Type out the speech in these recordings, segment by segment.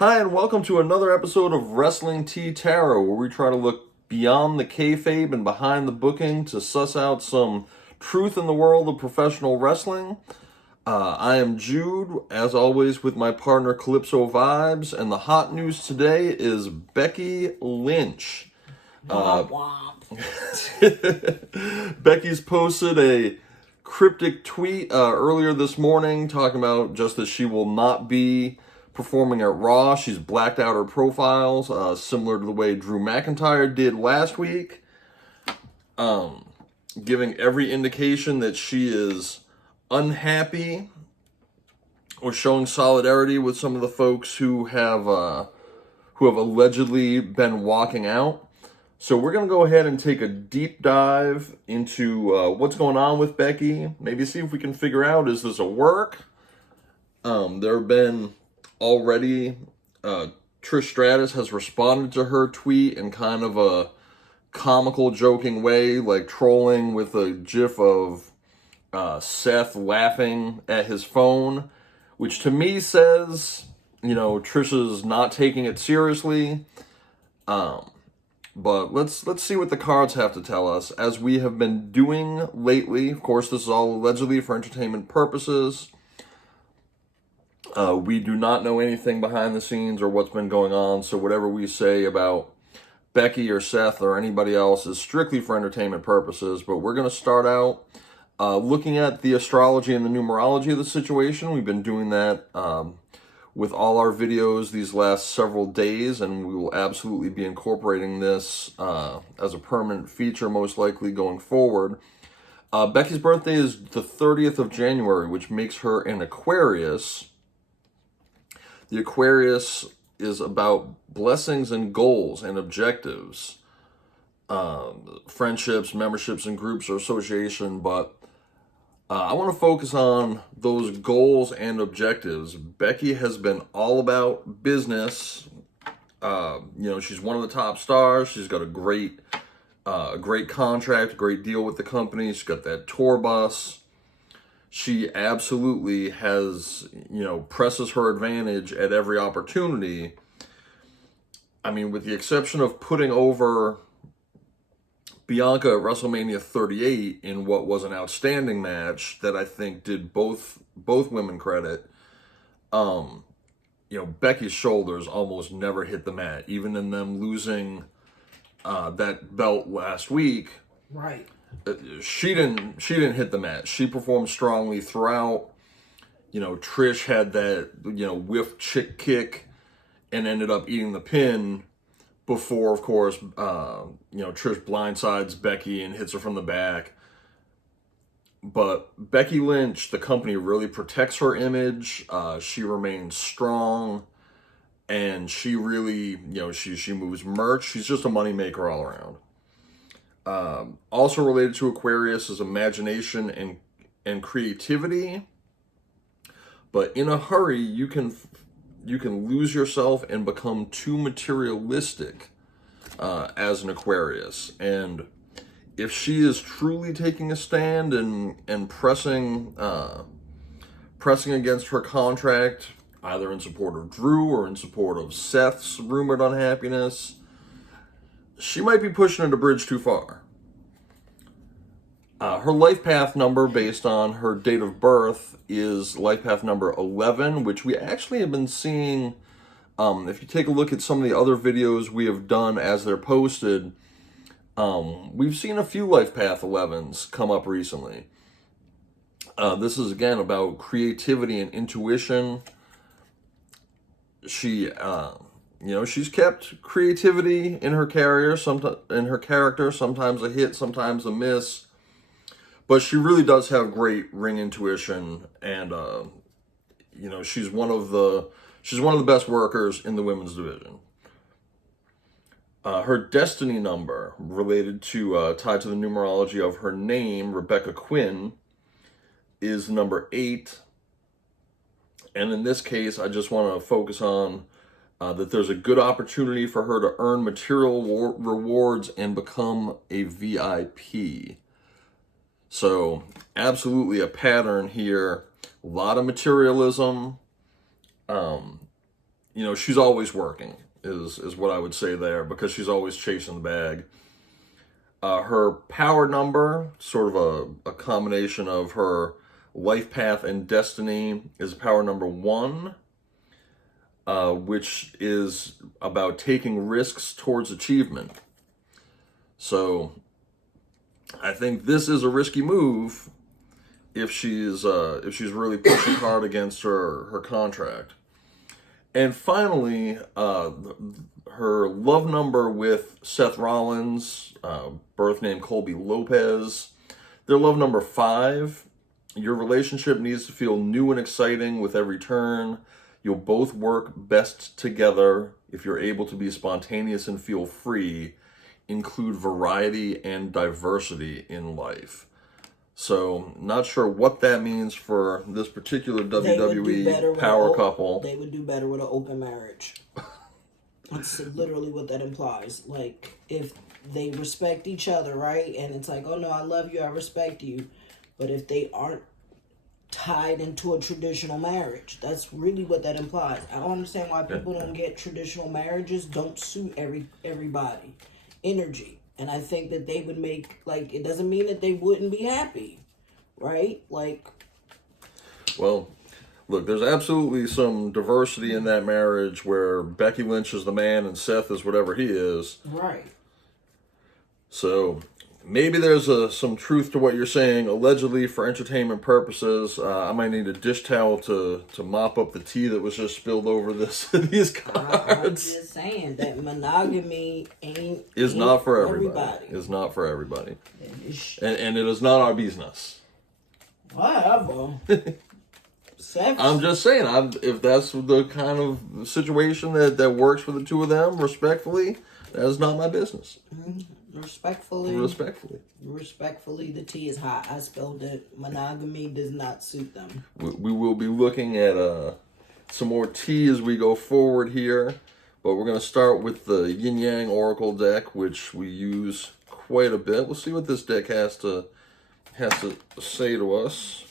Hi, and welcome to another episode of Wrestling Tea Tarot, where we try to look beyond the kayfabe and behind the booking to suss out some truth in the world of professional wrestling. I am Jude, as always, with my partner Calypso Vibes, and the hot news today is Becky Lynch. Becky's posted a cryptic tweet earlier this morning talking about just that she will not be performing at Raw. She's blacked out her profiles, similar to the way Drew McIntyre did last week, giving every indication that she is unhappy or showing solidarity with some of the folks who have allegedly been walking out. So we're going to go ahead and take a deep dive into what's going on with Becky. Maybe see if we can figure out, is this a work? There have been already, Trish Stratus has responded to her tweet in kind of a comical, joking way, like trolling with a gif of Seth laughing at his phone, which to me says, Trisha's not taking it seriously. But let's see what the cards have to tell us, as we have been doing lately. Of course, this is all allegedly for entertainment purposes. We do not know anything behind the scenes or what's been going on, so whatever we say about Becky or Seth or anybody else is strictly for entertainment purposes. But we're going to start out looking at the astrology and the numerology of the situation. We've been doing that with all our videos these last several days, and we will absolutely be incorporating this as a permanent feature, most likely going forward. Becky's birthday is the 30th of January, which makes her an Aquarius. The Aquarius is about blessings and goals and objectives, friendships, memberships in groups or association, but I want to focus on those goals and objectives. Becky has been all about business. She's one of the top stars. She's got a great contract, great deal with the company. She's got that tour bus. She absolutely has, presses her advantage at every opportunity. I mean, with the exception of putting over Bianca at WrestleMania 38 in what was an outstanding match that I think did both women credit, Becky's shoulders almost never hit the mat, even in them losing that belt last week. Right. She didn't hit the mat. She performed strongly throughout. Trish had that, whiff chick kick and ended up eating the pin before, of course, Trish blindsides Becky and hits her from the back. But Becky Lynch, the company really protects her image. She remains strong, and she really, she moves merch. She's just a moneymaker all around. Also related to Aquarius is imagination and creativity. But in a hurry, you can lose yourself and become too materialistic as an Aquarius. And if she is truly taking a stand and pressing against her contract, either in support of Drew or in support of Seth's rumored unhappiness, she might be pushing it a bridge too far. Her life path number, based on her date of birth, is life path number 11, which we actually have been seeing. If you take a look at some of the other videos we have done as they're posted, we've seen a few life path 11s come up recently. This is, again, about creativity and intuition. She's kept creativity in her character, sometimes a hit, sometimes a miss. But she really does have great ring intuition, and she's one of the best workers in the women's division. Her destiny number, related to tied to the numerology of her name, Rebecca Quinn, is number 8. And in this case, I just want to focus on that there's a good opportunity for her to earn material rewards and become a VIP. So, absolutely a pattern here. A lot of materialism. she's always working is what I would say there, because she's always chasing the bag. Her power number, sort of a combination of her life path and destiny, is power number 1, which is about taking risks towards achievement. So I think this is a risky move if she's really pushing hard against her contract. And finally, her love number with Seth Rollins, birth name Colby Lopez, their love number 5. Your relationship needs to feel new and exciting with every turn. You'll both work best together if you're able to be spontaneous and feel free. Include variety and diversity in life. So, not sure what that means for this particular WWE power couple. They would do better with an open marriage. That's literally what that implies. Like, if they respect each other, right? And it's like, oh no, I love you, I respect you. But if they aren't tied into a traditional marriage, that's really what that implies. I don't understand why people don't get traditional marriages. Don't suit everybody. Energy. And I think that they would make, like, it doesn't mean that they wouldn't be happy, right? Like, well, look, there's absolutely some diversity in that marriage where Becky Lynch is the man and Seth is whatever he is. Right. So maybe there's some truth to what you're saying. Allegedly, for entertainment purposes, I might need a dish towel to mop up the tea that was just spilled over these cards. I'm just saying that monogamy is not for everybody. It's not for everybody. And it is not our business. Whatever. I'm just saying, if that's the kind of situation that works for the two of them, respectfully, that is not my business. Mm-hmm. Respectfully, the tea is hot. I spilled it. Monogamy does not suit them. We will be looking at some more tea as we go forward here, but we're going to start with the Yin Yang Oracle deck, which we use quite a bit. We'll see what this deck has to say to us.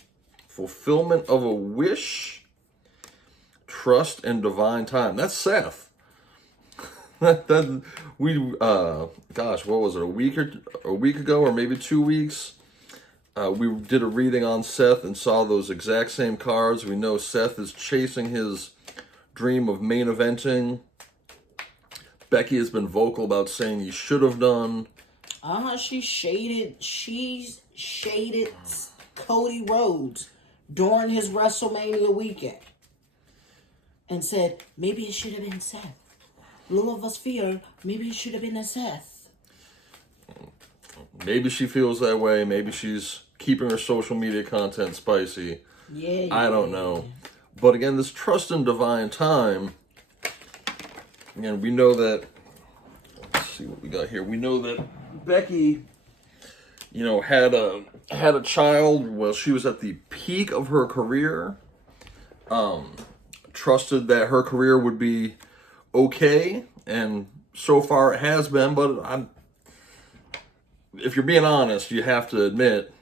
Fulfillment of a wish, trust, and divine time. That's Seth. What was it, a week ago, or maybe 2 weeks? We did a reading on Seth and saw those exact same cards. We know Seth is chasing his dream of main eventing. Becky has been vocal about saying he should have done. She shaded Cody Rhodes during his WrestleMania weekend and said maybe it should have been Seth. All of us feel maybe it should have been a Seth. Maybe she feels that way. Maybe she's keeping her social media content spicy. Yeah. I don't know. But again, this trust in divine time, and we know that, let's see what we got here. We know that Becky, had a child while she was at the peak of her career. Trusted that her career would be okay, and so far it has been, but if you're being honest, you have to admit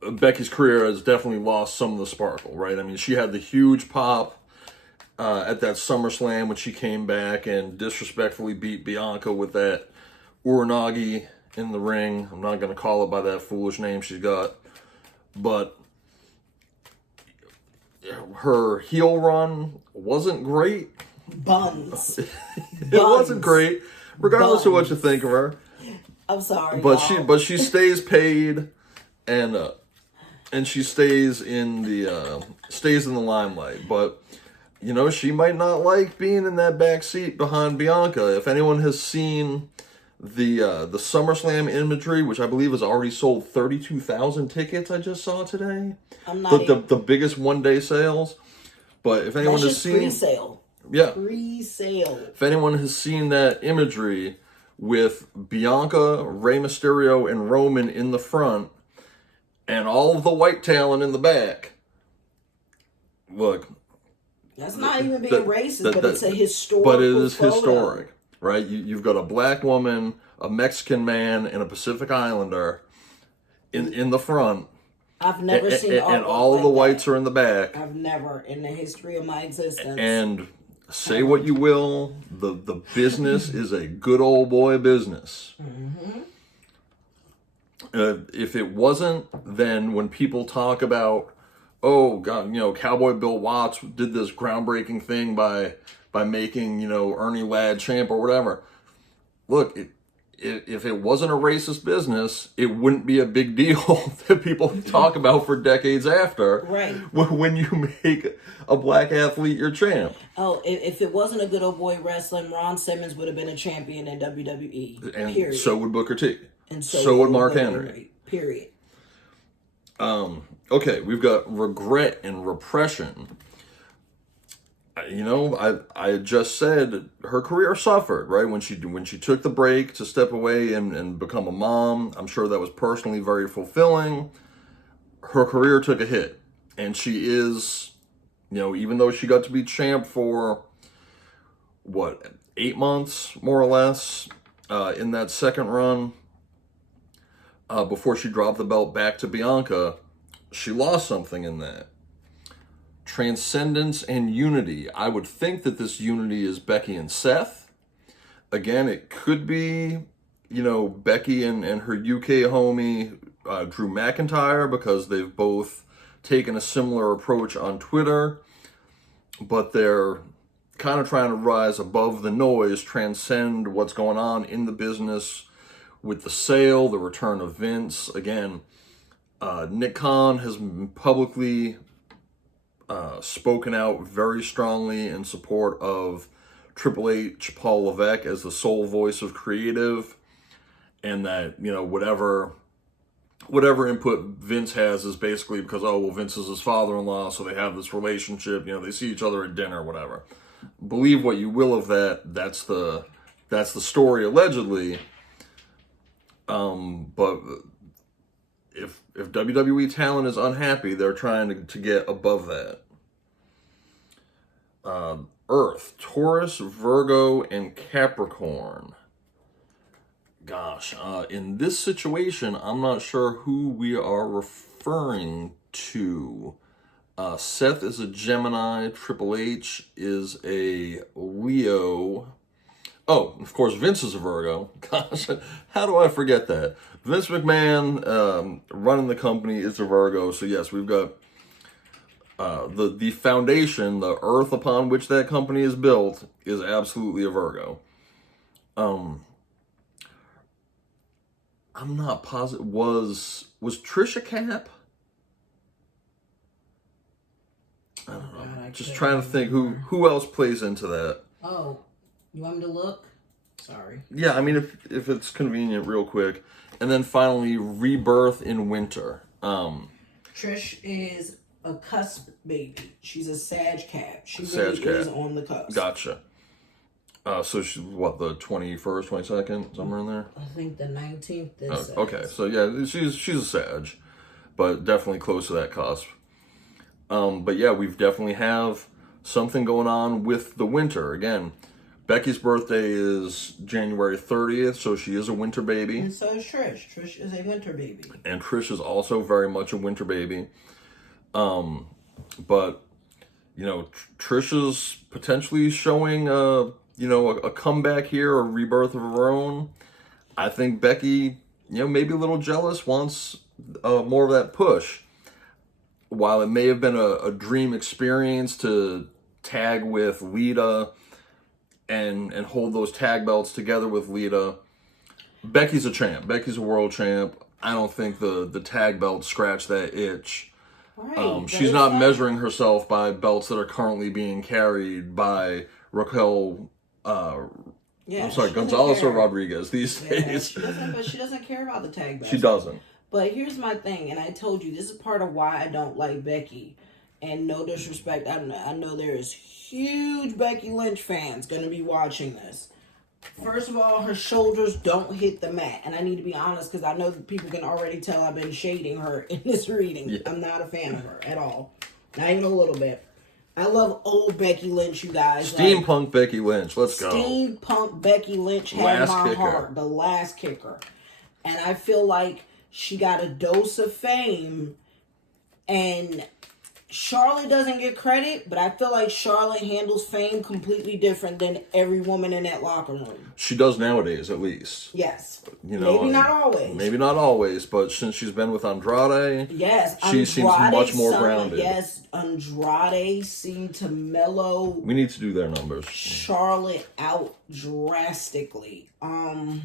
Becky's career has definitely lost some of the sparkle, right? I mean, she had the huge pop at that SummerSlam when she came back and disrespectfully beat Bianca with that Uranagi in the ring. I'm not going to call it by that foolish name she's got, but her heel run wasn't great. Buns. It wasn't great, regardless of what you think of her. I'm sorry, but she stays paid, and she stays in the limelight. But she might not like being in that back seat behind Bianca. If anyone has seen the SummerSlam imagery, which I believe has already sold 32,000 tickets, I just saw today. The biggest one-day sales. But if anyone has seen pre-sale. Yeah. Pre-sale. If anyone has seen that imagery with Bianca, Rey Mysterio, and Roman in the front, and all of the white talent in the back, look. That's not even being racist, but it's a historical But it is photo. historic, right? You've got a black woman, a Mexican man, and a Pacific Islander in the front. I've never seen and all of the whites are in the back. I've never, in the history of my existence. And say what you will, the business is a good old boy business. Mm-hmm. If it wasn't, then when people talk about, oh God, Cowboy Bill Watts did this groundbreaking thing by making Ernie Ladd champ or whatever. Look, if it wasn't a racist business, it wouldn't be a big deal that people talk about for decades after. Right. When you make a black athlete your champ. Oh, if it wasn't a good old boy wrestling, Ron Simmons would have been a champion in WWE. And period. So would Booker T. And so would Mark Henry. Period. Okay, we've got regret and repression. I just said her career suffered, right? When she took the break to step away and become a mom, I'm sure that was personally very fulfilling. Her career took a hit. And she is, even though she got to be champ for, 8 months, more or less, in that second run, before she dropped the belt back to Bianca, she lost something in that. Transcendence and unity. I would think that this unity is Becky and Seth. Again, it could be, Becky and her UK homie, Drew McIntyre, because they've both taken a similar approach on Twitter, but they're kind of trying to rise above the noise, transcend what's going on in the business with the sale, the return of Vince. Again, Nick Khan has publicly spoken out very strongly in support of Triple H, Paul Levesque as the sole voice of creative, and that, whatever input Vince has is basically because, Vince is his father-in-law, so they have this relationship, they see each other at dinner, whatever. Believe what you will of that, that's the story allegedly. But if WWE talent is unhappy, they're trying to get above that. Earth, Taurus, Virgo, and Capricorn. Gosh, in this situation, I'm not sure who we are referring to. Seth is a Gemini. Triple H is a Leo. Oh, of course, Vince is a Virgo. Gosh, how do I forget that? Vince McMahon, running the company, is a Virgo. So yes, we've got the foundation, the earth upon which that company is built, is absolutely a Virgo. I'm not positive. Was Trisha Cap? I don't know. God, just trying to think who else plays into that. Oh, you want me to look? Sorry. Yeah, I mean, if it's convenient, real quick. And then finally, Rebirth in Winter. Trish is a cusp baby. She's a Sag Cat. She Sag really is Cat. on the cusp. Gotcha. So she's, the 21st, 22nd, somewhere in there? I think the 19th is okay, so yeah, she's a Sag, but definitely close to that cusp. But yeah, we've definitely have something going on with the winter. Again, Becky's birthday is January 30th, so she is a winter baby. And so is Trish. Trish is a winter baby. And Trish is also very much a winter baby. But, Trish is potentially showing, a comeback here, a rebirth of her own. I think Becky, maybe a little jealous, wants more of that push. While it may have been a dream experience to tag with Lita and hold those tag belts together with Lita, Becky's a champ. Becky's a world champ. I don't think the tag belts scratch that itch. Right. She's not measuring herself by belts that are currently being carried by Raquel, Gonzalez or Rodriguez these days. She doesn't care about the tag belts. She doesn't. But here's my thing, and I told you, this is part of why I don't like Becky. And no disrespect, I know there is huge Becky Lynch fans going to be watching this. First of all, her shoulders don't hit the mat. And I need to be honest, because I know that people can already tell I've been shading her in this reading. Yeah. I'm not a fan of her at all. Not even a little bit. I love old Becky Lynch, you guys. Steampunk Becky Lynch, let's go. Steampunk Becky Lynch had my heart. The last kicker. And I feel like she got a dose of fame, and Charlotte doesn't get credit, but I feel like Charlotte handles fame completely different than every woman in that locker room. She does nowadays, at least. Yes. You know, maybe not always. Maybe not always, but since she's been with Andrade, yes, she seems much more grounded. Yes, Andrade seemed to mellow. We need to do their numbers. Charlotte out drastically. We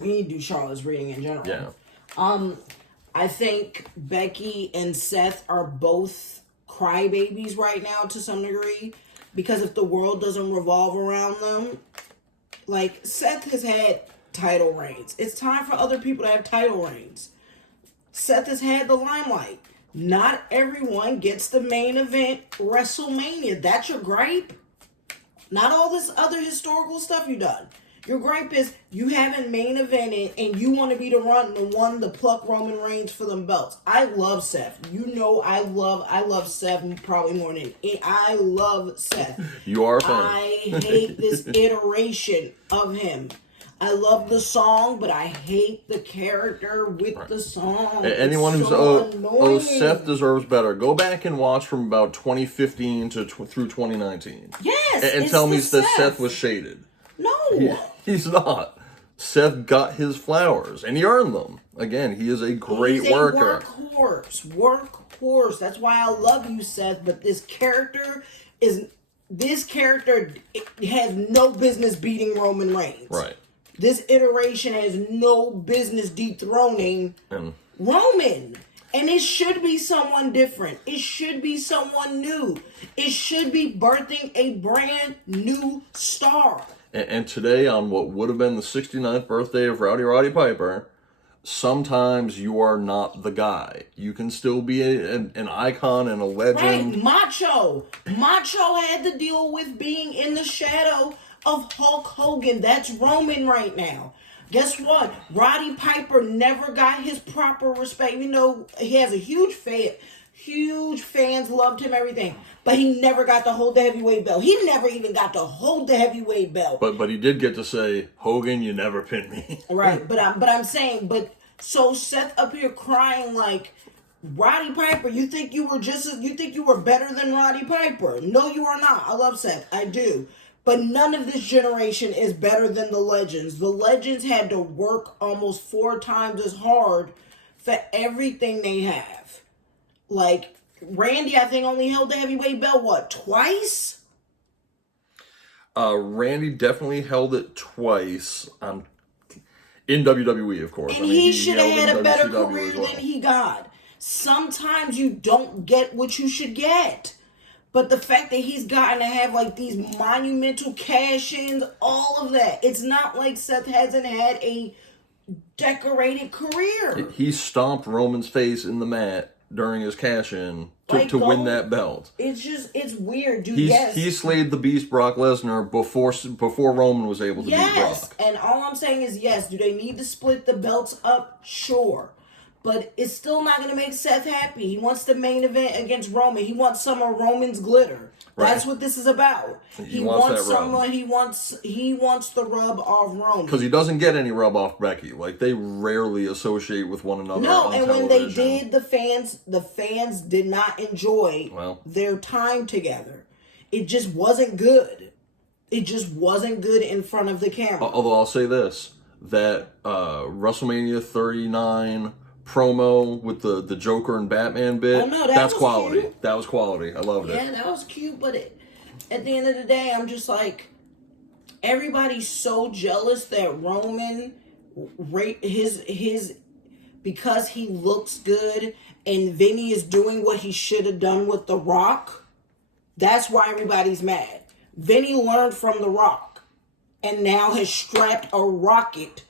need to do Charlotte's reading in general. Yeah. I think Becky and Seth are both crybabies right now to some degree, because if the world doesn't revolve around them, like Seth has had title reigns. It's time for other people to have title reigns. Seth has had the limelight. Not everyone gets the main event WrestleMania. That's your gripe? Not all this other historical stuff you done. Your gripe is you haven't main evented and you want to be the one to pluck Roman Reigns for them belts. I love Seth. You know I love Seth probably more than I love Seth. You are a fan. I hate this iteration of him. I love the song, but I hate the character with the song. Anyone who's Seth deserves better. Go back and watch from about 2015 through 2019. Yes, and tell me that Seth was shaded. No. He's not. Seth got his flowers, and he earned them. Again, he is a great worker. Workhorse. That's why I love you, Seth. But this character has no business beating Roman Reigns. Right. This iteration has no business dethroning Roman. And it should be someone different. It should be someone new. It should be birthing a brand new star. And today, on what would have been the 69th birthday of Rowdy Roddy Piper, sometimes you are not the guy. You can still be an icon and a legend. Right, Macho had to deal with being in the shadow of Hulk Hogan. That's Roman right now. Guess what? Roddy Piper never got his proper respect. You know, he has a huge fan. Huge fans loved him, everything. But he never got to hold the heavyweight belt. He never even got to hold the heavyweight belt. But he did get to say, Hogan, you never pinned me. Right, but I'm saying, so Seth up here crying like, Roddy Piper, you think you were better than Roddy Piper? No, you are not. I love Seth. I do. But none of this generation is better than the legends. The legends had to work almost 4 times as hard for everything they have. Like, Randy, I think, only held the heavyweight belt, twice? Randy definitely held it twice in WWE, of course. And he should have had a better career than he got. Sometimes you don't get what you should get. But the fact that he's gotten to have, like, these monumental cash-ins, all of that. It's not like Seth hasn't had a decorated career. He stomped Roman's face in the mat during his cash-in to win that belt. It's weird, dude. He slayed the Beast Brock Lesnar before Roman was able to beat Brock. And all I'm saying is, yes, do they need to split the belts up? Sure. But it's still not going to make Seth happy. He wants the main event against Roman. He wants some of Roman's glitter. Right. That's what this is about. He wants someone. He wants the rub off Roman. Because he doesn't get any rub off Becky. Like, they rarely associate with one another. No, on and television. when they did, the fans did not enjoy their time together. It just wasn't good. It just wasn't good in front of the camera. Although I'll say this, that WrestleMania 39 promo with the Joker and Batman bit. Oh, no, that's was quality. Cute. That was quality. I loved it. Yeah, that was cute, but at the end of the day, I'm just like, everybody's so jealous that Roman, because he looks good and Vinny is doing what he should have done with The Rock. That's why everybody's mad. Vinny learned from The Rock and now has strapped a rocket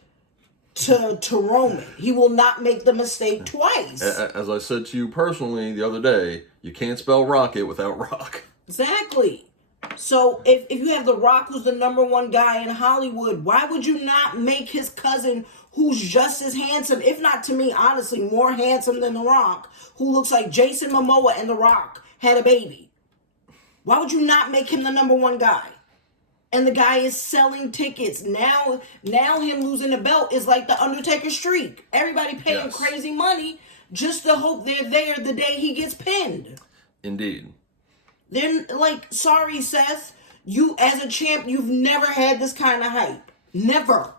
to Roman. He will not make the mistake twice. As I said to you personally the other day, you can't spell rocket without rock. Exactly. So if you have The Rock, who's the #1 guy in Hollywood, why would you not make his cousin, who's just as handsome, if not, to me, honestly, more handsome than The Rock, who looks like Jason Momoa and The Rock had a baby? Why would you not make him the #1 guy? And the guy is selling tickets. Now him losing the belt is like the Undertaker streak. Everybody paying crazy money just to hope they're there the day he gets pinned. Indeed. Then, like, sorry, Seth, you as a champ, you've never had this kind of hype. Never.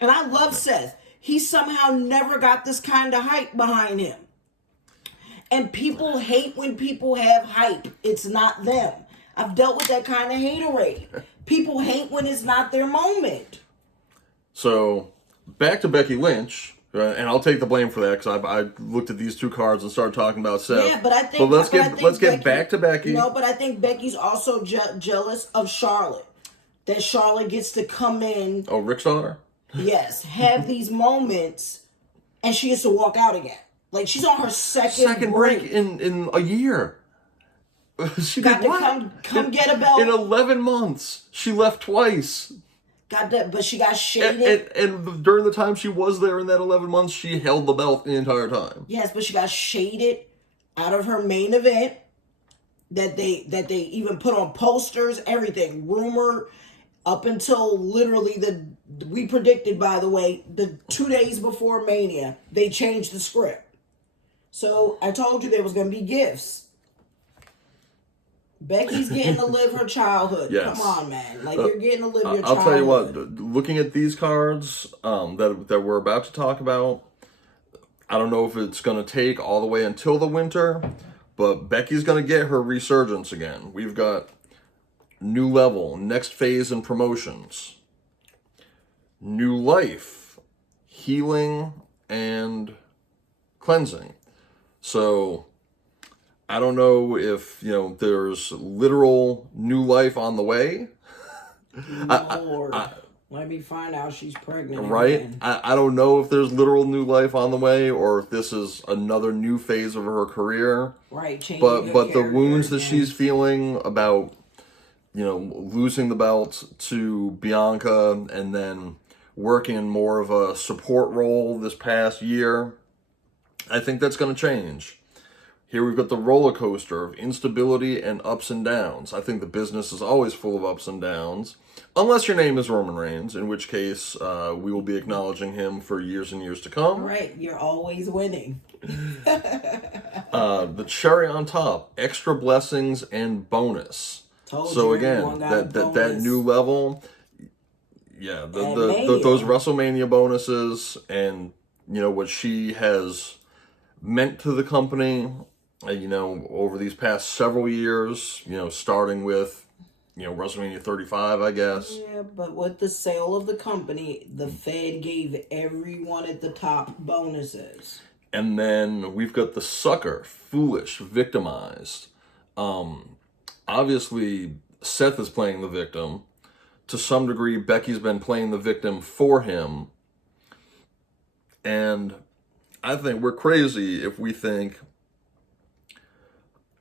And I love Seth. He somehow never got this kind of hype behind him. And people hate when people have hype. It's not them. I've dealt with that kind of haterade. People hate when it's not their moment. So, back to Becky Lynch, and I'll take the blame for that because I looked at these two cards and started talking about Seth. Yeah, but I think. But let's get back to Becky. No, but I think Becky's also jealous of Charlotte. That Charlotte gets to come in. Oh, Rick's daughter? Yes, have these moments, and she gets to walk out again. Like, she's on her second break in a year. She got did to what? come get a belt. In 11 months. She left twice. But she got shaded. And during the time she was there in that 11 months, she held the belt the entire time. Yes, but she got shaded out of her main event that they even put on posters, everything. Rumor up until literally we predicted, by the way, the 2 days before Mania, they changed the script. So I told you there was going to be gifts. Becky's getting to live her childhood. Yes. Come on, man. Like, you're getting to live your childhood. I'll tell you what, looking at these cards that we're about to talk about, I don't know if it's going to take all the way until the winter, but Becky's going to get her resurgence again. We've got new level, next phase in promotions, new life, healing, and cleansing. So I don't know if, there's literal new life on the way. Lord, let me find out she's pregnant. Right? Again. I don't know if there's literal new life on the way or if this is another new phase of her career. Right, but the wounds that she's feeling about, losing the belt to Bianca and then working in more of a support role this past year, I think that's going to change. Here we've got the roller coaster of instability and ups and downs. I think the business is always full of ups and downs, unless your name is Roman Reigns, in which case we will be acknowledging him for years and years to come. Right, you're always winning. The cherry on top, extra blessings and bonus. So again, that new level, yeah, those WrestleMania bonuses and what she has meant to the company. Over these past several years, starting with, WrestleMania 35, I guess. Yeah, but with the sale of the company, the Fed gave everyone at the top bonuses. And then we've got the sucker, foolish, victimized. Obviously, Seth is playing the victim. To some degree, Becky's been playing the victim for him. And I think we're crazy if we think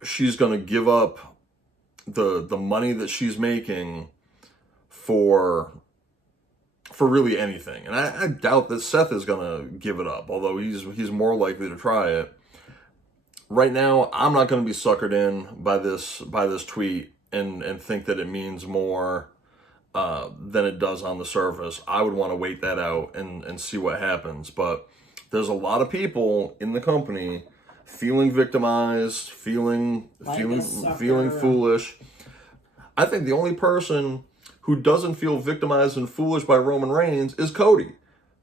she's going to give up the money that she's making for really anything. And I doubt that Seth is going to give it up, although he's more likely to try it. Right now, I'm not going to be suckered in by this tweet and think that it means more than it does on the surface. I would want to wait that out and see what happens. But there's a lot of people in the company feeling victimized, feeling foolish. I think the only person who doesn't feel victimized and foolish by Roman Reigns is Cody.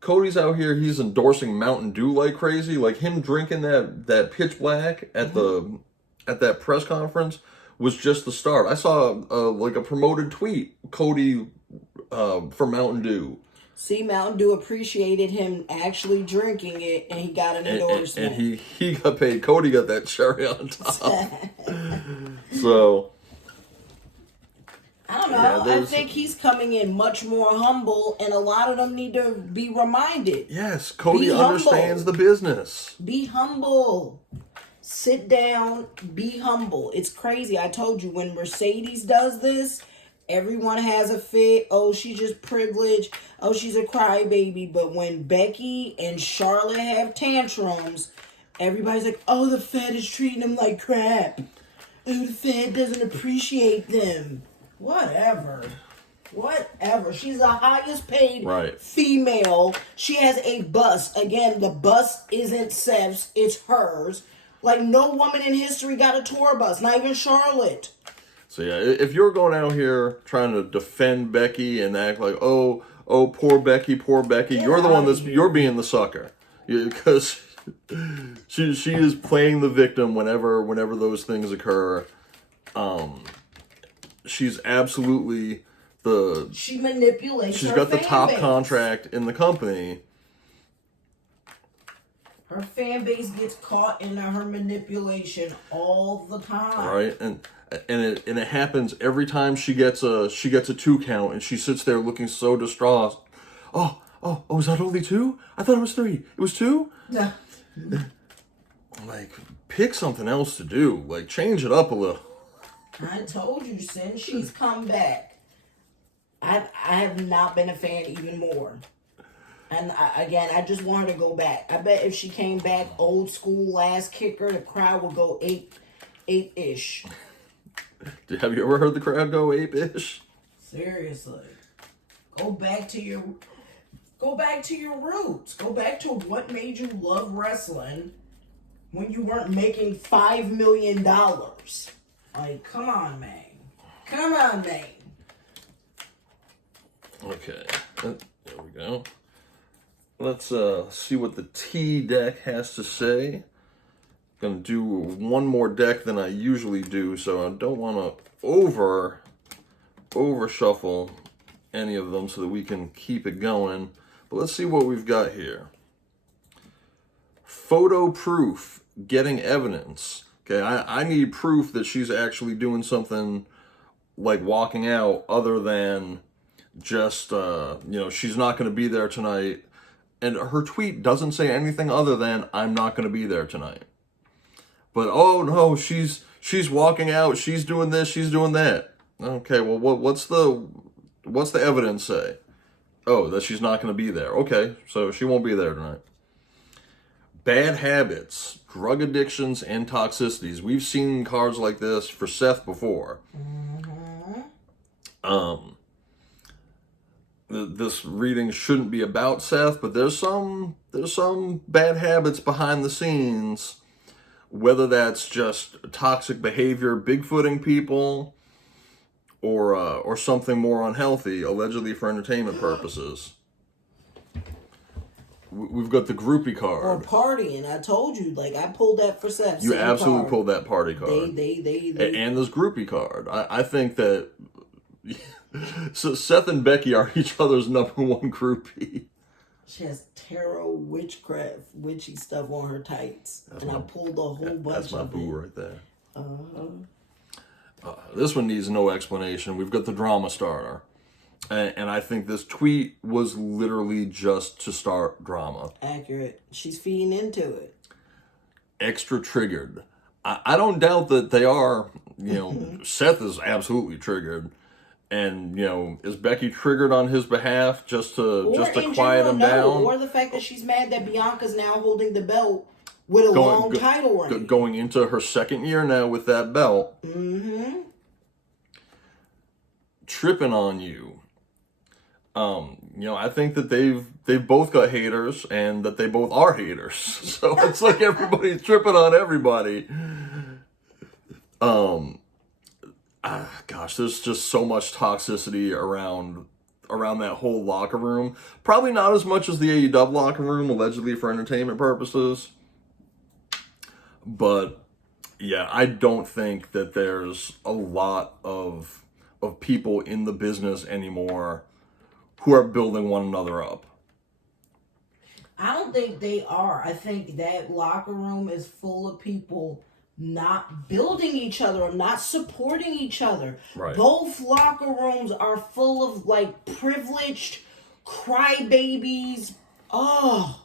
Cody's out here, he's endorsing Mountain Dew like crazy. Like him drinking that pitch black at that press conference was just the start. I saw a promoted tweet, Cody for Mountain Dew. See, Mountain Dew appreciated him actually drinking it, and he got an endorsement. And he got paid. Cody got that cherry on top. So, I don't know. I think he's coming in much more humble, and a lot of them need to be reminded. Yes, Cody understands the business. Be humble. Sit down. Be humble. It's crazy. I told you, when Mercedes does this, everyone has a fit. Oh, she's just privileged. Oh, she's a crybaby. But when Becky and Charlotte have tantrums, everybody's like, oh, the Fed is treating them like crap. Oh, the Fed doesn't appreciate them. Whatever. She's the highest paid female. She has a bus. Again, the bus isn't Seth's, it's hers. Like, no woman in history got a tour bus, not even Charlotte. So yeah, if you're going out here trying to defend Becky and act like, oh, poor Becky, you're the one you're being the sucker. Because she is playing the victim whenever those things occur. She's absolutely she manipulates. She's her got the fan top base. contract in the company. Her fan base gets caught in her manipulation all the time. Right, and it happens every time she gets a 2 count, and she sits there looking so distraught. Oh, was that only 2? I thought it was 3. It was 2? Yeah. Like, pick something else to do. Like, change it up a little. I told you, since she's come back, I have not been a fan even more. And I just want her to go back. I bet if she came back old school last kicker, the crowd would go ape-ish. Have you ever heard the crowd go ape-ish? Seriously. Go back to your roots. Go back to what made you love wrestling when you weren't making $5 million. Like, come on, man. Come on, man. Okay. There we go. Let's see what the T deck has to say. Gonna do one more deck than I usually do, so I don't want to over shuffle any of them so that we can keep it going. But let's see what we've got here. Photo proof, getting evidence. Okay, I need proof that she's actually doing something like walking out other than just, she's not going to be there tonight. And her tweet doesn't say anything other than, I'm not going to be there tonight. But, oh no, she's walking out, she's doing this, she's doing that. Okay, well, what's the evidence say? Oh, that she's not going to be there. Okay, so she won't be there tonight. Bad habits, drug addictions, and toxicities. We've seen cards like this for Seth before. Mm-hmm. This reading shouldn't be about Seth, but there's some bad habits behind the scenes. Whether that's just toxic behavior, bigfooting people, or something more unhealthy, allegedly for entertainment purposes. We've got the groupie card. Or partying. I told you, like, I pulled that for Seth. You absolutely card. Pulled that party card. They and this groupie card. I think that so Seth and Becky are each other's number one groupie. She has tarot, witchcraft, witchy stuff on her tights. I pulled a whole bunch of it. That's my boo right there. This one needs no explanation. We've got the drama starter. And I think this tweet was literally just to start drama. Accurate. She's feeding into it. Extra triggered. I don't doubt that they are, Seth is absolutely triggered. And, is Becky triggered on his behalf just to quiet him down? Or the fact that she's mad that Bianca's now holding the belt with a long title reign. Going into her second year now with that belt. Mm-hmm. Tripping on you. I think that they've both got haters and that they both are haters. So it's like everybody's tripping on everybody. Gosh, there's just so much toxicity around that whole locker room. Probably not as much as the AEW locker room, allegedly for entertainment purposes. But yeah, I don't think that there's a lot of people in the business anymore who are building one another up. I don't think they are. I think that locker room is full of people not building each other or not supporting each other. Right. Both locker rooms are full of like privileged crybabies. Got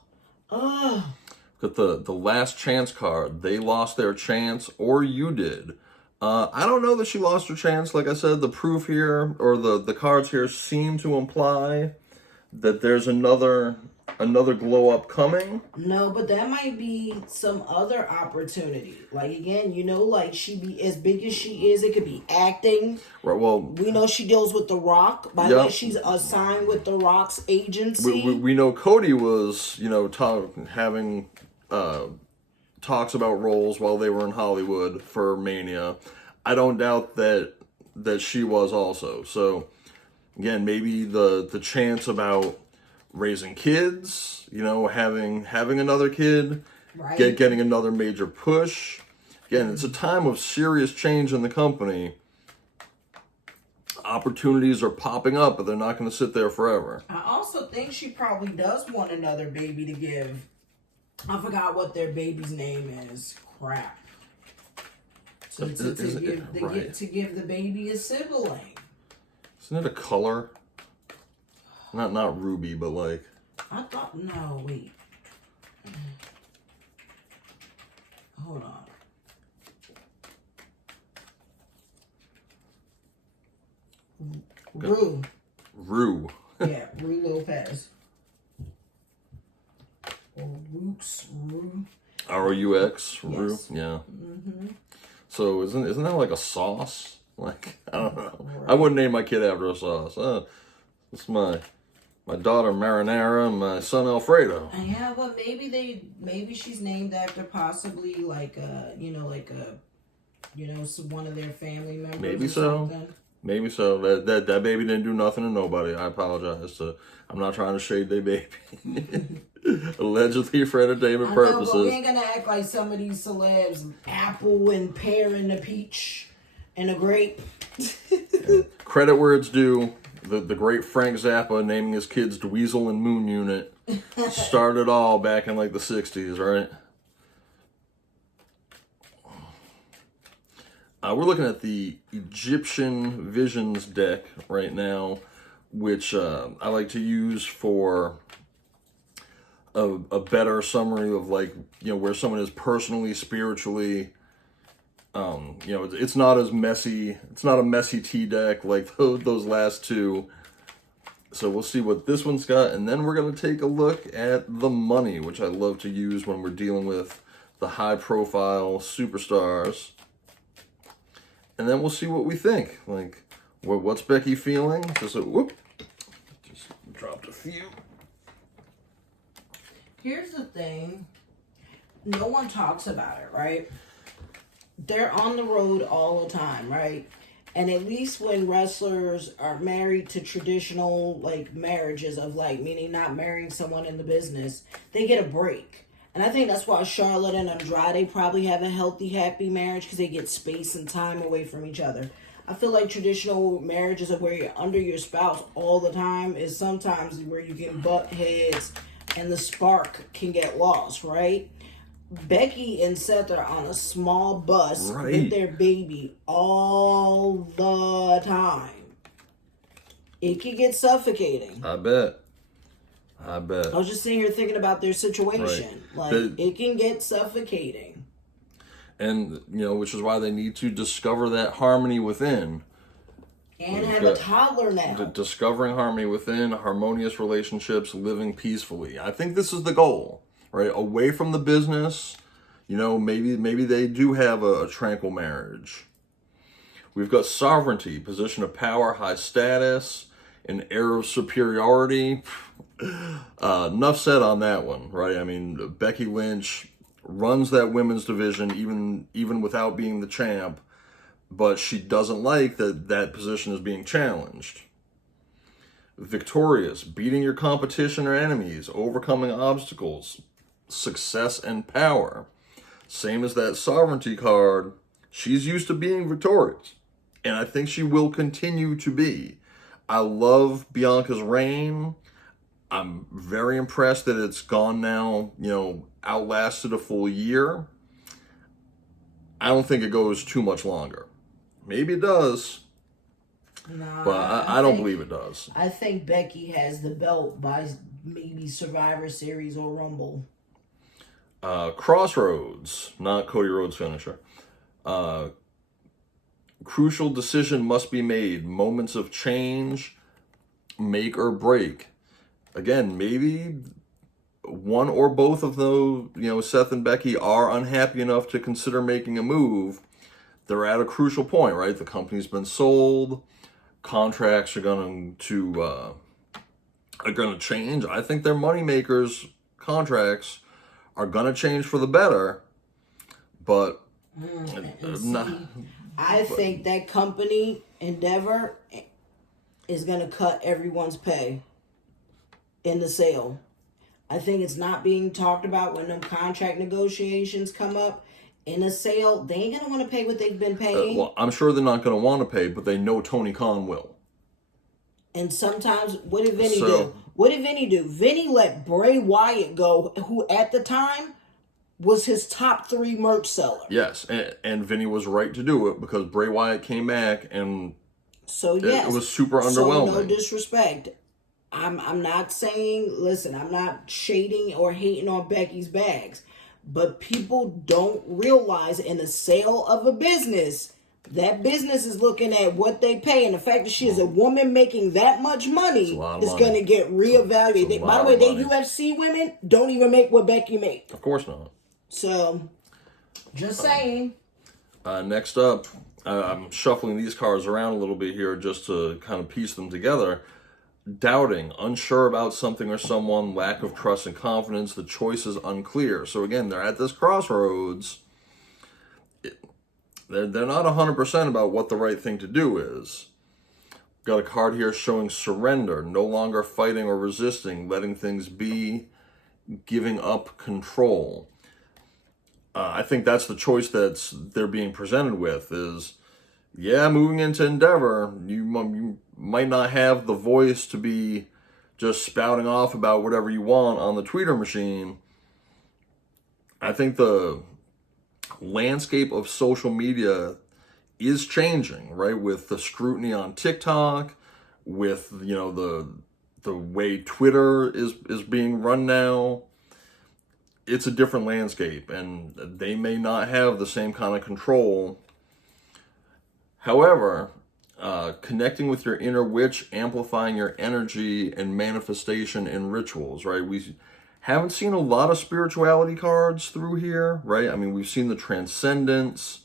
the last chance card. They lost their chance, or you did. I don't know that she lost her chance. Like I said, the proof here, or the cards here seem to imply that there's another glow up coming. No, but that might be some other opportunity. Like, again, like she be as big as she is, it could be acting. Right, well, we know she deals with The Rock. By the way, she's assigned with The Rock's agency. We know Cody was, having talks about roles while they were in Hollywood for Mania. I don't doubt that she was also. So again, maybe the chance about raising kids, you know, having another kid, Right. getting another major push. Again, it's a time of serious change in the company. Opportunities are popping up, but they're not going to sit there forever. I also think she probably does want another baby to give. I forgot what their baby's name is. Crap. To give the baby a sibling. Isn't it a color? Not ruby, but like... I thought... No, wait. Hold on. Rue. Yeah, Rue Lopez. Or Rooks, Rue. R-O-U-X, Rue. Yes. Yeah. Mm-hmm. So isn't that like a sauce? Like, I don't know. Right. I wouldn't name my kid after a sauce. It's my daughter marinara and my son Alfredo. Yeah, but maybe she's named after possibly like one of their family members. Maybe or so. Something. Maybe so. That baby didn't do nothing to nobody. I apologize. I'm not trying to shade their baby. Allegedly for entertainment purposes. But we ain't gonna act like some of these celebs, apple and pear and a peach and a grape. Yeah. Credit where it's due. The great Frank Zappa naming his kids Dweezil and Moon Unit started all back in like the 60s, right? We're looking at the Egyptian Visions deck right now, which I like to use for a better summary of, like, you know, where someone is personally, spiritually. You know, it's not as messy. It's not a messy tea deck like those last two. So we'll see what this one's got, and then we're going to take a look at the money, which I love to use when we're dealing with the high-profile superstars. And then we'll see what we think. Like, what's Becky feeling? Just dropped a few. Here's the thing. No one talks about it, right? They're on the road all the time, right? And at least when wrestlers are married to traditional, like, marriages of, like, meaning not marrying someone in the business, they get a break. And I think that's why Charlotte and Andrade probably have a healthy, happy marriage, because they get space and time away from each other. I feel like traditional marriages of where you're under your spouse all the time is sometimes where you get butt heads and the spark can get lost, right? Becky and Seth are on a small bus with their baby all the time. It can get suffocating. I bet. I was just sitting here thinking about their situation. Right. Like, it can get suffocating. And, you know, which is why they need to discover that harmony within. And have a toddler now. Discovering harmony within, harmonious relationships, living peacefully. I think this is the goal, right? Away from the business, you know, maybe they do have a tranquil marriage. We've got sovereignty, position of power, high status, an air of superiority. Enough said on that one, right? I mean, Becky Lynch runs that women's division even without being the champ, but she doesn't like that position is being challenged. Victorious, beating your competition or enemies, overcoming obstacles, success and power. Same as that sovereignty card, she's used to being victorious, and I think she will continue to be. I love Bianca's reign. I'm very impressed that it's gone now, you know, outlasted a full year. I don't think it goes too much longer. Maybe it does. No, but I don't believe it does. I think Becky has the belt by maybe Survivor Series or Rumble. Crossroads, not Cody Rhodes' finisher. Crucial decision must be made. Moments of change, make or break. Again, maybe one or both of those, you know, Seth and Becky are unhappy enough to consider making a move. They're at a crucial point, right? The company's been sold. Contracts are going to change. I think their moneymakers' contracts are going to change for the better. But I think that company Endeavor is going to cut everyone's pay in the sale. I think it's not being talked about when them contract negotiations come up. In a sale, they ain't going to want to pay what they've been paying. Well, I'm sure they're not going to want to pay, but they know Tony Khan will. And sometimes, what did Vinny do? What did Vinny do? Vinny let Bray Wyatt go, who at the time was his top 3 merch seller. Yes, and Vinny was right to do it because Bray Wyatt came back and it was super underwhelming. So no disrespect. I'm not saying, listen, I'm not shading or hating on Becky's bags. But people don't realize in the sale of a business, that business is looking at what they pay. And the fact that she is a woman making that much money is going to get reevaluated. By the way, they UFC women don't even make what Becky makes. Of course not. So, just saying. Next up, I'm shuffling these cards around a little bit here just to kind of piece them together. Doubting, unsure about something or someone, lack of trust and confidence, the choice is unclear. So again, they're at this crossroads. They're not 100% about what the right thing to do is. Got a card here showing surrender, no longer fighting or resisting, letting things be, giving up control. I think that's the choice they're being presented with is, yeah, moving into Endeavor, you might not have the voice to be just spouting off about whatever you want on the tweeter machine. I think the landscape of social media is changing, right? With the scrutiny on TikTok, with, the way Twitter is being run now. It's a different landscape, and they may not have the same kind of control. However, connecting with your inner witch, amplifying your energy and manifestation and rituals, right? We haven't seen a lot of spirituality cards through here, right? I mean, we've seen the transcendence.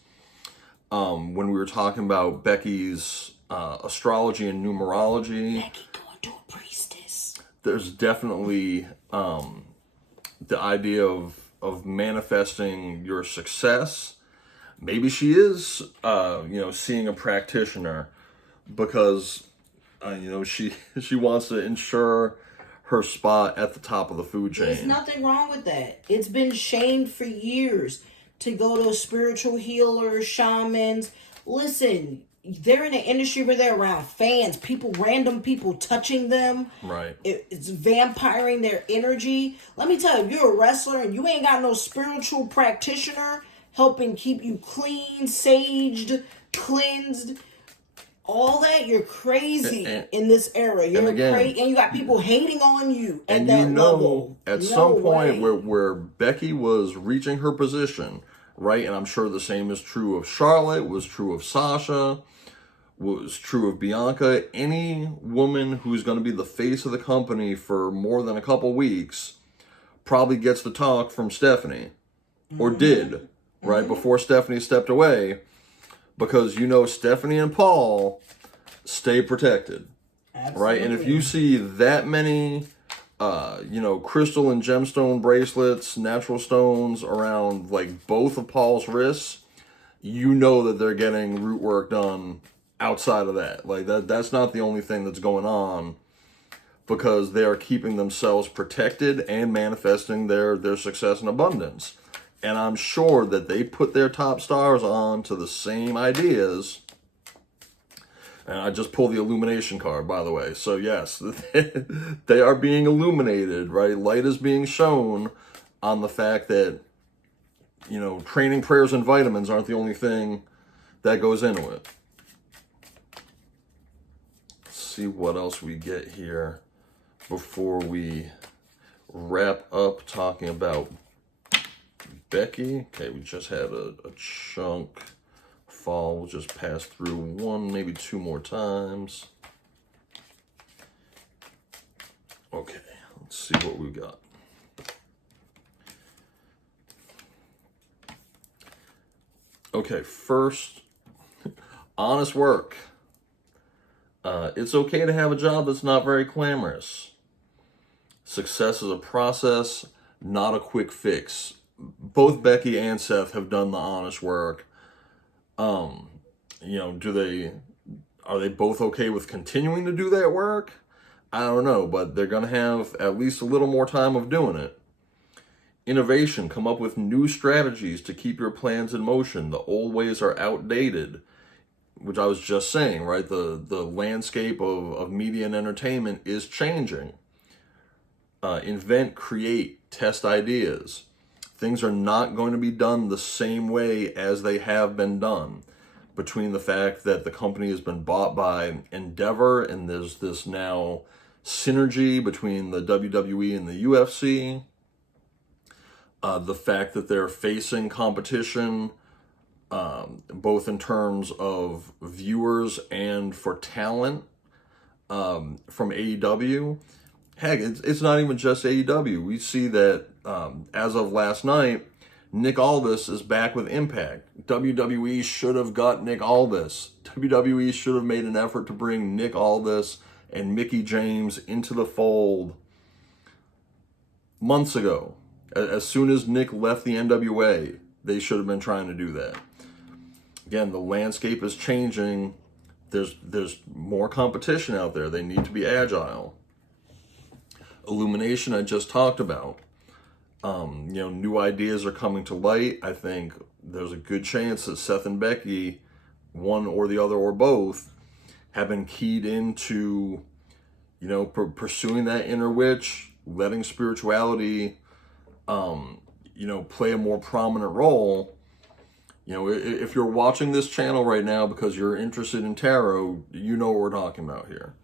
When we were talking about Becky's astrology and numerology. Becky going to a priestess. There's definitely the idea of manifesting your success. Maybe she is, seeing a practitioner because, she wants to ensure her spot at the top of the food chain. There's nothing wrong with that. It's been shamed for years to go to spiritual healers, shamans. Listen, they're in an industry where they're around fans, random people touching them. Right. It's vampiring their energy. Let me tell you, if you're a wrestler and you ain't got no spiritual practitioner helping keep you clean, saged, cleansed, all that, you're crazy in this era. You're crazy, and you got people hating on you at that level. At some point where Becky was reaching her position, right? And I'm sure the same is true of Charlotte, was true of Sasha, was true of Bianca. Any woman who's going to be the face of the company for more than a couple weeks probably gets the talk from Stephanie, or did, right? Before Stephanie stepped away. Because Stephanie and Paul stay protected. Absolutely. Right? And if you see that many crystal and gemstone bracelets, natural stones around like both of Paul's wrists, that they're getting root work done outside of that. Like that's not the only thing that's going on, because they are keeping themselves protected and manifesting their success and abundance. And I'm sure that they put their top stars on to the same ideas. And I just pulled the illumination card, by the way. So yes, they are being illuminated, right? Light is being shown on the fact that, training, prayers, and vitamins aren't the only thing that goes into it. Let's see what else we get here before we wrap up talking about Becky. Okay, we just had a chunk fall. We'll just pass through one, maybe two more times. Okay, let's see what we got. Okay, first, honest work. It's okay to have a job that's not very glamorous. Success is a process, not a quick fix. both Becky and Seth have done the honest work. Are they both okay with continuing to do that work? I don't know, but they're going to have at least a little more time of doing it. Innovation, come up with new strategies to keep your plans in motion. The old ways are outdated, which I was just saying, right? The landscape of media and entertainment is changing. Invent, create, test ideas. Things are not going to be done the same way as they have been done. Between the fact that the company has been bought by Endeavor and there's this now synergy between the WWE and the UFC, the fact that they're facing competition both in terms of viewers and for talent from AEW. Heck, it's not even just AEW. We see that as of last night, Nick Aldis is back with Impact. WWE should have got Nick Aldis. WWE should have made an effort to bring Nick Aldis and Mickie James into the fold months ago. As soon as Nick left the NWA, they should have been trying to do that. Again, the landscape is changing. There's more competition out there. They need to be agile. Illumination, I just talked about. New ideas are coming to light. I think there's a good chance that Seth and Becky, one or the other or both, have been keyed into, pursuing that inner witch, letting spirituality, play a more prominent role. If you're watching this channel right now because you're interested in tarot, you know what we're talking about here.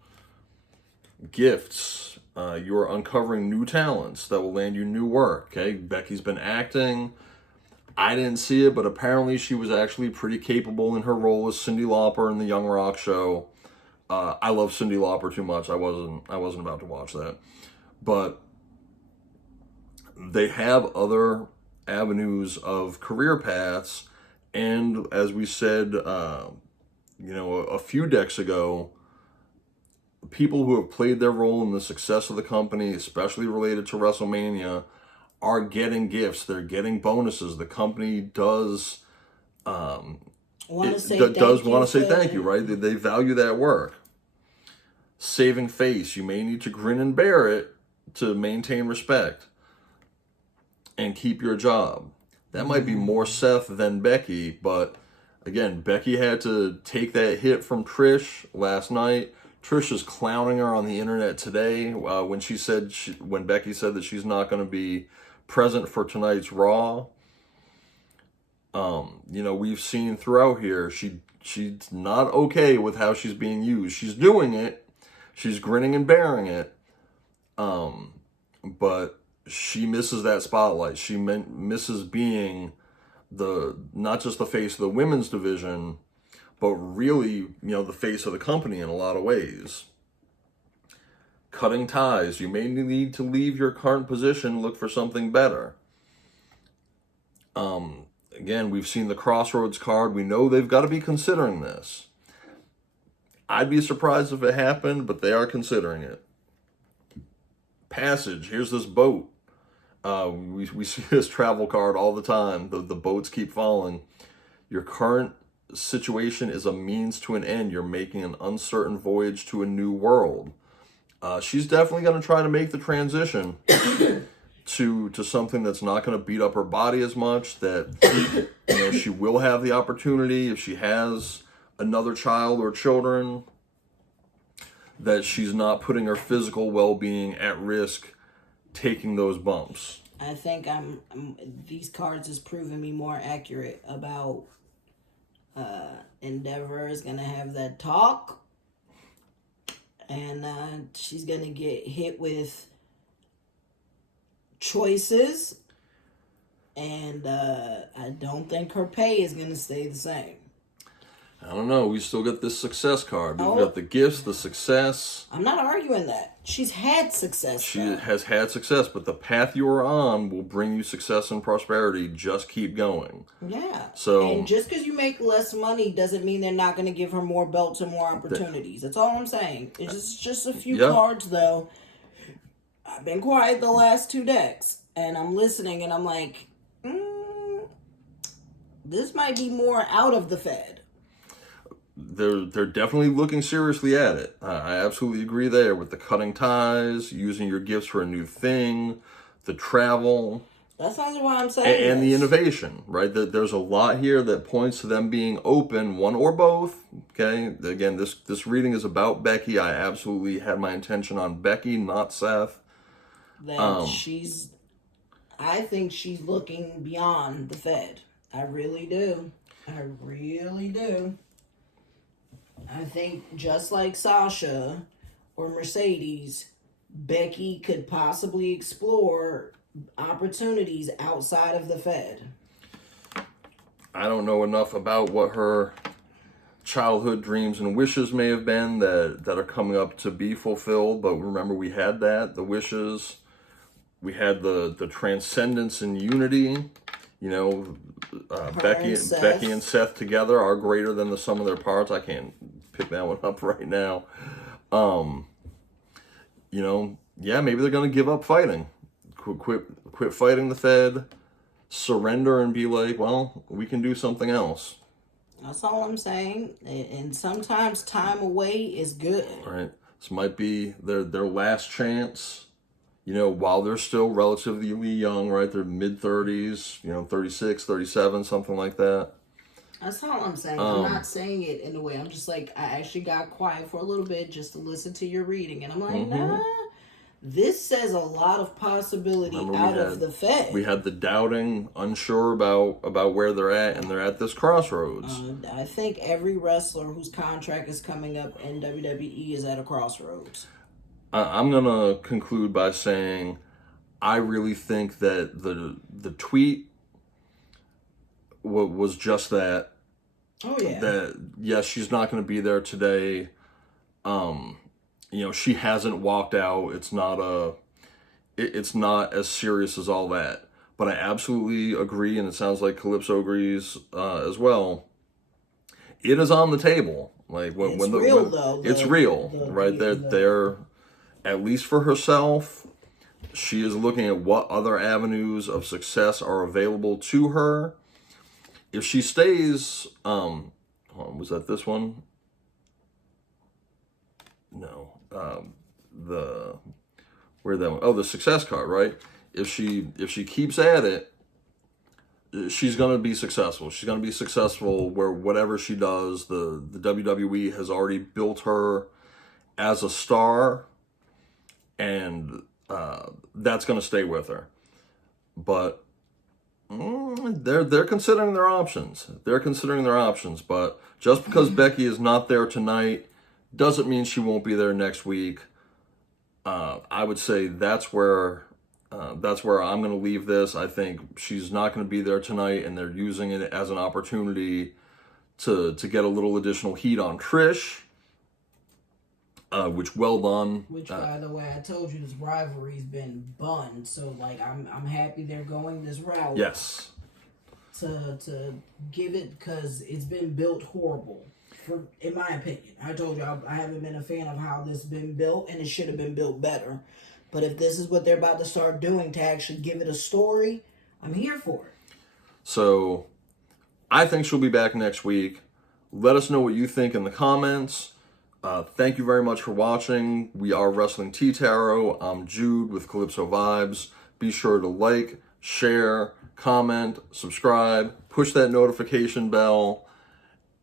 Gifts. You're uncovering new talents that will land you new work. Okay, Becky's been acting. I didn't see it, but apparently she was actually pretty capable in her role as Cyndi Lauper in the Young Rock show. I love Cyndi Lauper too much. I wasn't about to watch that, but they have other avenues of career paths, and as we said, a few decks ago, people who have played their role in the success of the company, especially related to WrestleMania, are getting gifts. They're getting bonuses. The company does want to say thank you, right? They value that work. Saving face. You may need to grin and bear it to maintain respect and keep your job. That might be more Seth than Becky, but again, Becky had to take that hit from Trish last night. Trish is clowning her on the internet today when Becky said that she's not going to be present for tonight's Raw. We've seen throughout here she's not okay with how she's being used. She's doing it. She's grinning and bearing it. But she misses that spotlight. She misses being not just the face of the women's division, but really, the face of the company in a lot of ways. Cutting ties. You may need to leave your current position, look for something better. Again, we've seen the Crossroads card. We know they've got to be considering this. I'd be surprised if it happened, but they are considering it. Passage. Here's this boat. We see this travel card all the time. The boats keep falling. Your current situation is a means to an end. You're making an uncertain voyage to a new world. She's definitely going to try to make the transition to something that's not going to beat up her body as much, that she will have the opportunity, if she has another child or children, that she's not putting her physical well-being at risk taking those bumps. I think these cards is proving me more accurate about Endeavor is gonna have that talk, and she's gonna get hit with choices, and I don't think her pay is gonna stay the same. I don't know. We still got this success card. We've got the gifts, the success. I'm not arguing that. She's had success. She has had success, but the path you are on will bring you success and prosperity. Just keep going. Yeah. So, and just because you make less money doesn't mean they're not going to give her more belts and more opportunities. That's all I'm saying. It's just a few cards, though. I've been quiet the last two decks, and I'm listening, and I'm like, This might be more out of the Fed. They're definitely looking seriously at it. I absolutely agree there with the cutting ties, using your gifts for a new thing, the travel. That's not why I'm saying and this. the innovation, right? There's a lot here that points to them being open, one or both. Okay, again, this reading is about Becky. I absolutely had my intention on Becky, not Seth. That I think she's looking beyond the Fed. I really do. I really do. I think just like Sasha or Mercedes, Becky could possibly explore opportunities outside of the Fed. I don't know enough about what her childhood dreams and wishes may have been that are coming up to be fulfilled, but remember we had the wishes, we had the transcendence and unity. You know, Becky and Seth together are greater than the sum of their parts. I can't pick that one up right now. You know, yeah, maybe they're going to give up fighting. Quit fighting the Fed, surrender and be like, well, we can do something else. That's all I'm saying. And sometimes time away is good. Right. This might be their last chance, you know, while they're still relatively young, right? They're mid-30s, you know, 36, 37, something like that. That's all I'm saying. I'm not saying it in a way. I'm just like, I actually got quiet for a little bit just to listen to your reading. And I'm like, nah. This says a lot of possibility out of the Fed. We had the doubting, unsure about where they're at, and they're at this crossroads. I think every wrestler whose contract is coming up in WWE is at a crossroads. I'm going to conclude by saying I really think that the tweet was just that. Oh, yeah. That, yes, she's not going to be there today. You know, she hasn't walked out. It's not as serious as all that. But I absolutely agree, and it sounds like Calypso agrees as well. It is on the table. Like it's real, right? They're at least for herself. She is looking at what other avenues of success are available to her. If she stays, was that this one? No. Where'd that one? Oh, the success card, right? If she keeps at it, she's gonna be successful. She's gonna be successful where whatever she does, the WWE has already built her as a star, and that's gonna stay with her. But they're considering their options. They're considering their options. But just because Becky is not there tonight doesn't mean she won't be there next week. I would say that's where I'm going to leave this. I think she's not going to be there tonight, and they're using it as an opportunity to get a little additional heat on Trish, which well done. Which, by the way, I told you this rivalry's been bunned, so like I'm happy they're going this route. Yes. To give it, because it's been built horrible. In my opinion, I told you I haven't been a fan of how this has been built, and it should have been built better. But if this is what they're about to start doing to actually give it a story, I'm here for it. So, I think she'll be back next week. Let us know what you think in the comments. Thank you very much for watching. We are Wrestling Tea Tarot. I'm Jude with Calypso Vibes. Be sure to like, share, comment, subscribe, push that notification bell,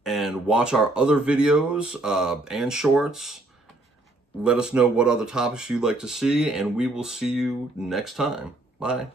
and watch our other videos and shorts. Let us know what other topics you'd like to see, and we will see you next time. Bye.